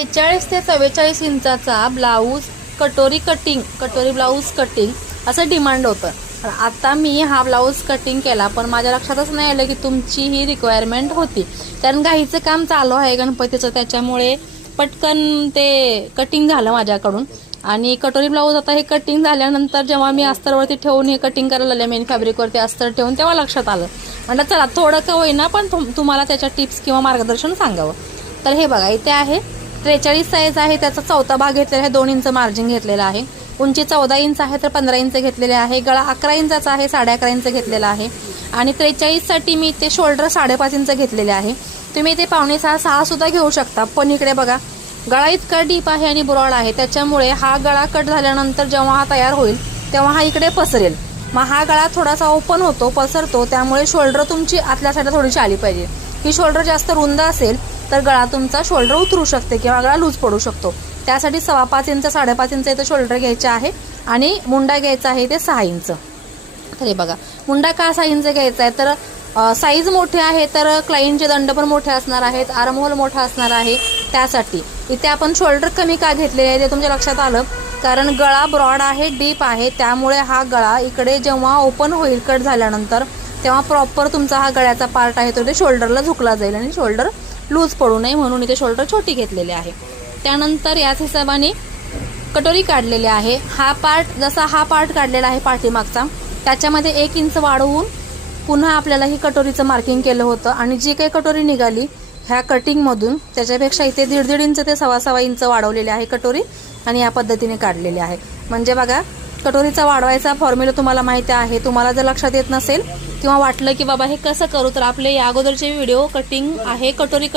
43 ते 44 इंचाचा ब्लाऊज कटोरी ब्लाऊज कटिंग असं डिमांड होतं. आता मी हा ब्लाऊज कटिंग केला, पण माझ्या लक्षातच नाही आलं की तुमची ही रिक्वायरमेंट होती. कारण घाईचं काम चालू आहे गणपतीचं, त्याच्यामुळे पटकन ते कटिंग झालं माझ्याकडून. आणि कटोरी ब्लाऊज आता हे कटिंग झाल्यानंतर जेव्हा मी अस्तरवरती ठेवून हे कटिंग करायला लागले, मेन फॅब्रिकवरती अस्तर ठेवून, तेव्हा लक्षात आलं. म्हटलं चला थोडं का होईना पण तुम्हाला त्याच्या टिप्स किंवा मार्गदर्शन सांगावं. तर हे बघा, इथे आहे 43 साईज आहे, त्याचा 4था भाग घेतलेला आहे, 2 इंच मार्जिन घेतलेला आहे. उंची 14 इंच आहे तर 15 इंच घेतलेले आहे. गळा 11 इंचाचा आहे, 11.5 इंच घेतलेला आहे. आणि 43 साठी मी ते शोल्डर 5.5 इंच घेतलेले आहे. तुम्ही ते 5.5-6 सुद्धा घेऊ शकता. पण इकडे बघा, गळा इतका डीप आहे आणि ब्रॉड आहे, त्याच्यामुळे हा गळा कट झाल्यानंतर जेव्हा हा तयार होईल तेव्हा हा इकडे पसरेल. मग हा गळा थोडासा ओपन होतो, पसरतो, त्यामुळे शोल्डर तुमची आतल्या साईडला थोडीशी आली पाहिजे. ही शोल्डर जास्त रुंद असेल तर गळा तुमचा शोल्डर उतरू शकते किंवा गळा लूज पडू शकतो. त्यासाठी 5.25 इंच 5.5 इंच इथं शोल्डर घ्यायचे आहे आणि मुंडा घ्यायचा आहे ते 6 इंच. तर हे बघा, मुंडा का 6 इंच घ्यायचा आहे तर साईज मोठे आहे तर क्लायंटचे दंड पण मोठे असणार आहेत, आर्महोल मोठा असणार आहे, त्यासाठी इथे आपण शोल्डर कमी का घेतलेले आहे ते तुमच्या लक्षात आलं. कारण गळा ब्रॉड आहे, डीप आहे, त्यामुळे हा गळा इकडे जेव्हा ओपन होईल कट झाल्यानंतर तेव्हा प्रॉपर तुमचा हा गळ्याचा पार्ट आहे तो ते शोल्डरला झुकला जाईल आणि शोल्डर लूज पडू नये म्हणून इथे शोल्डर छोटी घेतलेले आहे. त्यानंतर याच हिशोबाने कटोरी काढलेली आहे. हा पार्ट जसा हा पार्ट काढलेला आहे पाठीमागचा, त्याच्यामध्ये 1 इंच वाढवून पुन्हा आपल्याला ही कटोरीचं मार्किंग केलं होतं. आणि जी काही कटोरी निघाली ह्या कटिंगमधून त्याच्यापेक्षा इथे 1.5 इंच ते 1.25 इंच वाढवलेली आहे कटोरी आणि या पद्धतीने काढलेली आहे. म्हणजे बघा, कटोरीचा वाढवायचा फॉर्म्युला तुम्हाला माहिती आहे. तुम्हाला जर लक्षात येत नसेल किंवा वाटलं की बाबा हे कसं करू, तर आपले या अगोदरचे व्हिडिओ कटिंग आहे, कटोरी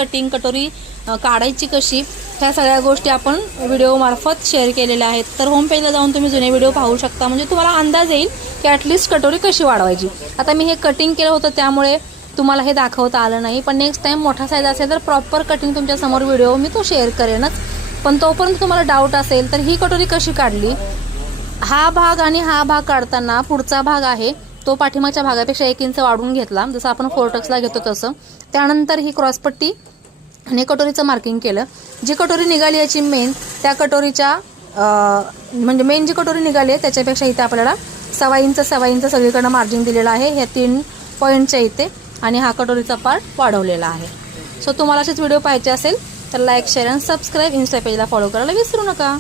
काढायची कशी, ह्या सगळ्या गोष्टी आपण व्हिडिओ मार्फत शेअर केलेल्या आहेत. तर होम पेजला जाऊन तुम्ही जुने व्हिडिओ पाहू शकता, म्हणजे तुम्हाला अंदाज येईल की ॲटलिस्ट कटोरी कशी वाढवायची. आता मी हे कटिंग केलं होतं त्यामुळे तुम्हाला हे दाखवता आलं नाही, पण नेक्स्ट टाइम मोठा साईज असेल तर प्रॉपर कटिंग तुमच्या समोर व्हिडिओ मी तो शेअर करेनच. पण तोपर्यंत तुम्हाला डाऊट असेल तर ही कटोरी कशी काढली, हा भाग आणि हा भाग काढताना पुढचा भाग आहे तो पाठीमागच्या भागापेक्षा 1 इंच वाढवून घेतला, जसं आपण फोर्टक्सला घेतो तसं. त्यानंतर ही क्रॉसपट्टी आणि कटोरीचं मार्किंग केलं. जी कटोरी निघाली याची मेन, त्या कटोरीच्या म्हणजे मेन जी कटोरी निघाली आहे त्याच्यापेक्षा इथे आपल्याला 1.25 इंच सगळीकडनं मार्जिन दिलेलं आहे ह्या 3 पॉईंटच्या इथे. आणि हा कटोरीचा पार्ट वाढवलेला आहे. सो तुम्हाला असेच व्हिडिओ पाहायचे असेल तर लाईक, शेअर आणि सबस्क्राईब, इन्स्टा पेजला फॉलो करायला विसरू नका.